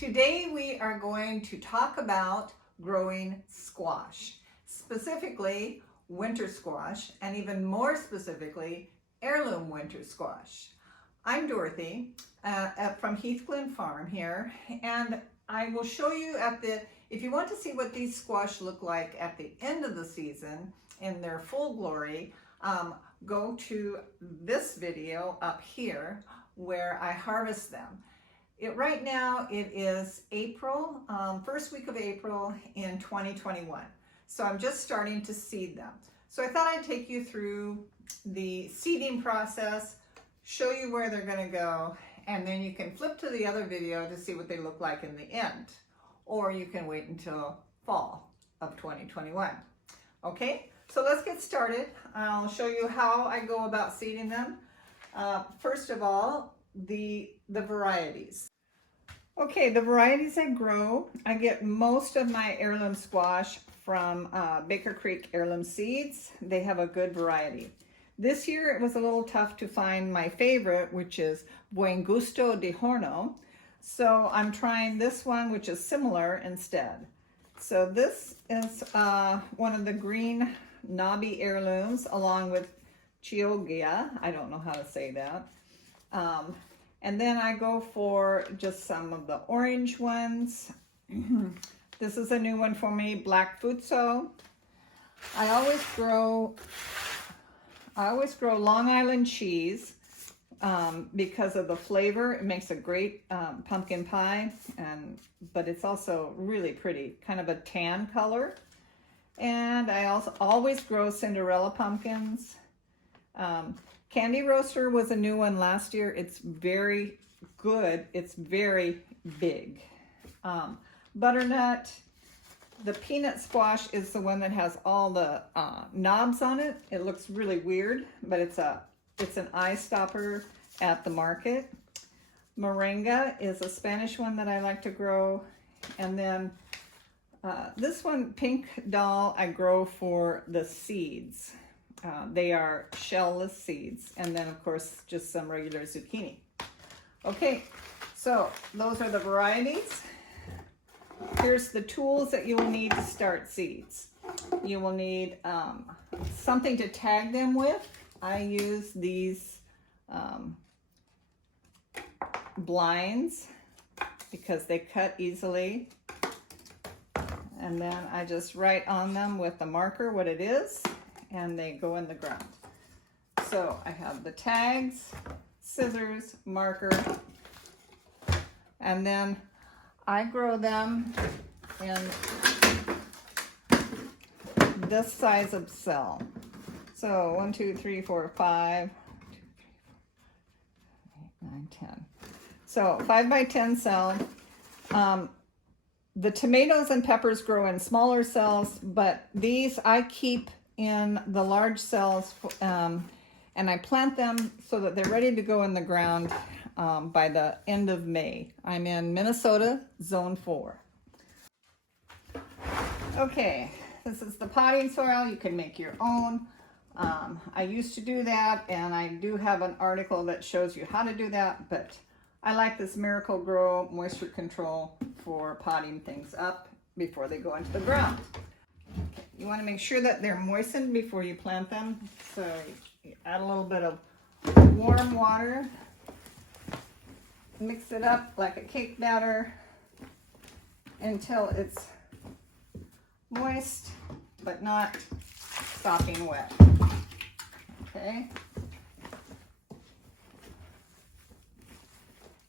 Today we are going to talk about growing squash, specifically winter squash, and even more specifically, heirloom winter squash. I'm Dorothy from Heathglen Farm here, and I will show you if you want to see what these squash look like at the end of the season in their full glory, go to this video up here where I harvest them. Right now it is April, first week of April in 2021. So I'm just starting to seed them. So I thought I'd take you through the seeding process, show you where they're going to go, and then you can flip to the other video to see what they look like in the end. Or you can wait until fall of 2021. Okay, so let's get started. I'll show you how I go about seeding them. First of all, the varieties. Okay, the varieties I grow, I get most of my heirloom squash from Baker Creek Heirloom Seeds. They have a good variety. This year it was a little tough to find my favorite, which is Buen Gusto de Horno. So I'm trying this one, which is similar instead. So this is one of the green knobby heirlooms along with Chioggia. I don't know how to say that. And then I go for just some of the orange ones. This is a new one for me, Black Futso. I always grow Long Island cheese because of the flavor. It makes a great pumpkin pie, but it's also really pretty, kind of a tan color. And I also always grow Cinderella pumpkins. Candy Roaster was a new one last year. It's very good. It's very big. Butternut, the peanut squash is the one that has all the knobs on it. It looks really weird, but it's an eye stopper at the market. Moringa is a Spanish one that I like to grow. And then this one, Pink Doll, I grow for the seeds. They are shellless seeds, and then of course just some regular zucchini. Okay, so those are the varieties. Here's the tools that you will need to start seeds. You will need something to tag them with. I use these blinds because they cut easily, and then I just write on them with a marker what it is, and they go in the ground. So I have the tags, scissors, marker, and then I grow them in this size of cell. So 1, 2, 3, 4, 5, 8, 9, 10. So 5 by 10 cell. The tomatoes and peppers grow in smaller cells, but these I keep in the large cells, and I plant them so that they're ready to go in the ground by the end of May. I'm in Minnesota, Zone 4. Okay, this is the potting soil. You can make your own. I used to do that, and I do have an article that shows you how to do that, but I like this Miracle-Gro moisture control for potting things up before they go into the ground. You want to make sure that they're moistened before you plant them. So you add a little bit of warm water, mix it up like a cake batter until it's moist but not sopping wet. Okay.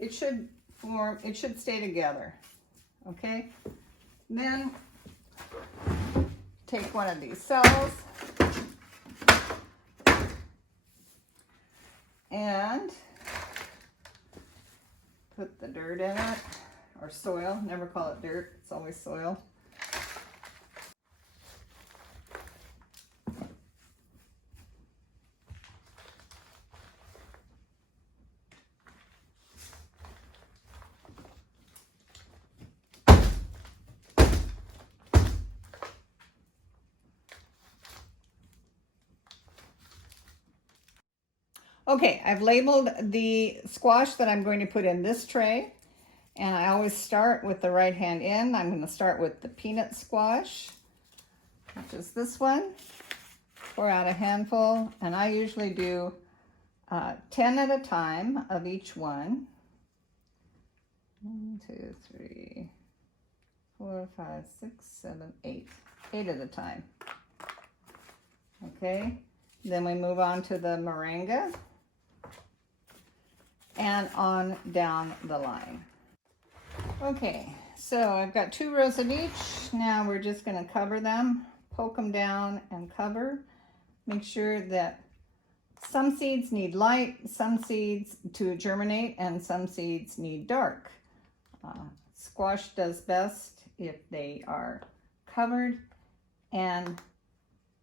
It should stay together. Okay. Then take one of these cells and put the dirt in it, or soil. Never call it dirt, it's always soil. Okay, I've labeled the squash that I'm going to put in this tray, And I always start with the right hand in. I'm going to start with the peanut squash, which is this one. Pour out a handful, and I usually do 10 at a time of each one. 1, 2, 3, 4, 5, 6, 7, 8. 8 at a time. Okay, then we move on to the moringa and on down the line. Okay, so I've got 2 rows of each. Now we're just going to cover them, poke them down and cover. Make sure that some seeds need light, some seeds to germinate, and some seeds need dark. Squash does best if they are covered and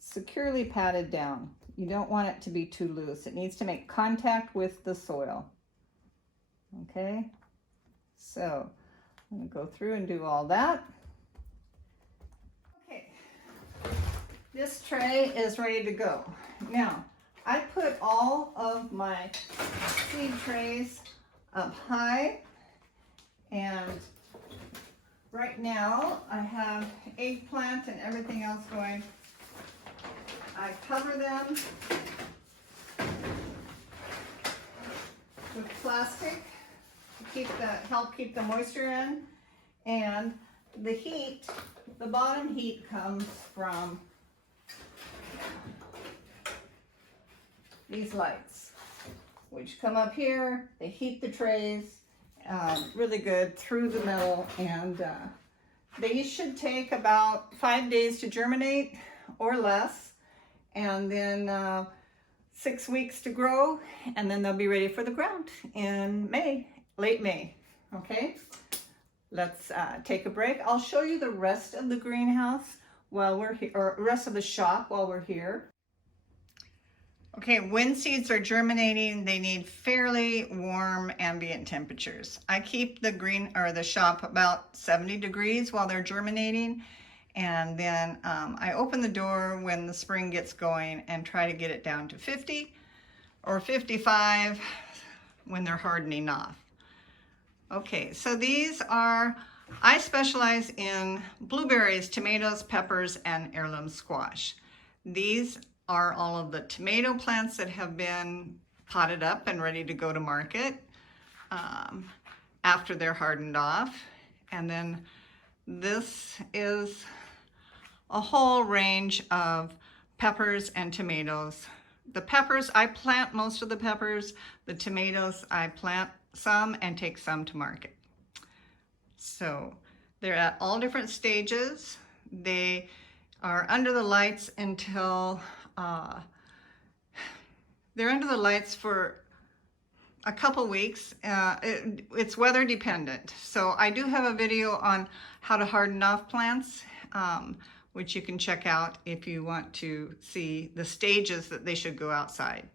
securely patted down. You don't want it to be too loose. It needs to make contact with the soil. Okay, so I'm going to go through and do all that. Okay, this tray is ready to go. Now, I put all of my seed trays up high, and right now I have eggplant and everything else going. I cover them with plastic to help keep the moisture in, and the heat, the bottom heat comes from these lights, which come up here. They heat the trays really good through the middle, and they should take about 5 days to germinate or less, and then 6 weeks to grow, and then they'll be ready for the ground in May, late May. Okay, let's take a break. I'll show you the rest of the greenhouse while we're here, or rest of the shop while we're here. Okay, when seeds are germinating, they need fairly warm ambient temperatures. I keep the shop about 70 degrees while they're germinating, and then I open the door when the spring gets going and try to get it down to 50 or 55 when they're hardening off. Okay, so I specialize in blueberries, tomatoes, peppers, and heirloom squash. These are all of the tomato plants that have been potted up and ready to go to market after they're hardened off. And then this is a whole range of peppers and tomatoes. The peppers, I plant most of the peppers. The tomatoes, I plant some and take some to market. So they're at all different stages. They are under the lights until they're under the lights for a couple weeks. It's weather dependent. So I do have a video on how to harden off plants, which you can check out if you want to see the stages that they should go outside.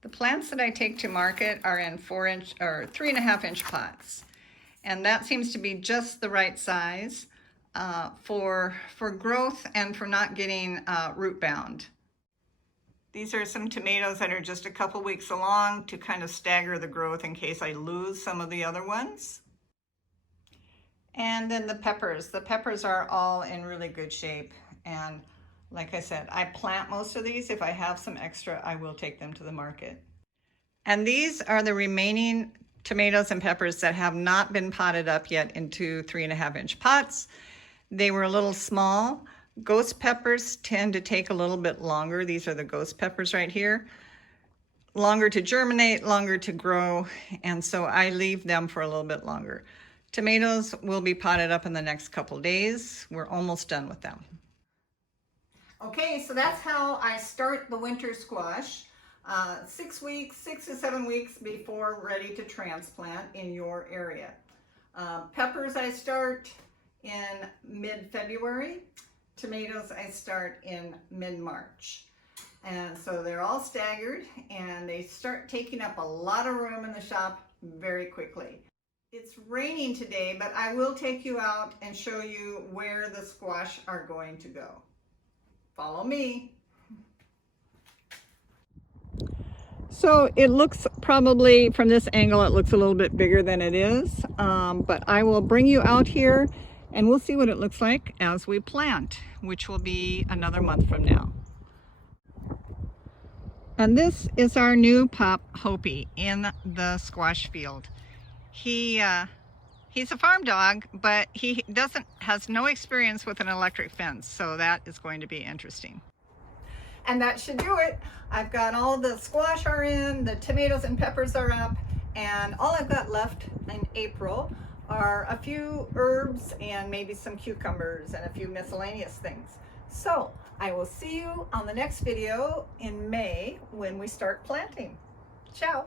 The plants that I take to market are in 4-inch or 3.5-inch pots, and that seems to be just the right size for growth and for not getting root bound. These are some tomatoes that are just a couple weeks along to kind of stagger the growth in case I lose some of the other ones. And then the peppers. The peppers are all in really good shape, and like I said, I plant most of these. If I have some extra, I will take them to the market. And these are the remaining tomatoes and peppers that have not been potted up yet into 3.5-inch pots. They were a little small. Ghost peppers tend to take a little bit longer. These are the ghost peppers right here. Longer to germinate, longer to grow, and so I leave them for a little bit longer. Tomatoes will be potted up in the next couple days. We're almost done with them. Okay, so that's how I start the winter squash. 6 to 7 weeks before ready to transplant in your area. Peppers I start in mid-February. Tomatoes I start in mid-March. And so they're all staggered, and they start taking up a lot of room in the shop very quickly. It's raining today, but I will take you out and show you where the squash are going to go. Follow me. So it looks probably from this angle, it looks a little bit bigger than it is, but I will bring you out here and we'll see what it looks like as we plant, which will be another month from now. And this is our new pup, Hopi, in the squash field. He's a farm dog, but he has no experience with an electric fence, so that is going to be interesting. And that should do it. I've got all the squash are in, the tomatoes and peppers are up, and all I've got left in April are a few herbs and maybe some cucumbers and a few miscellaneous things. So I will see you on the next video in May when we start planting. Ciao.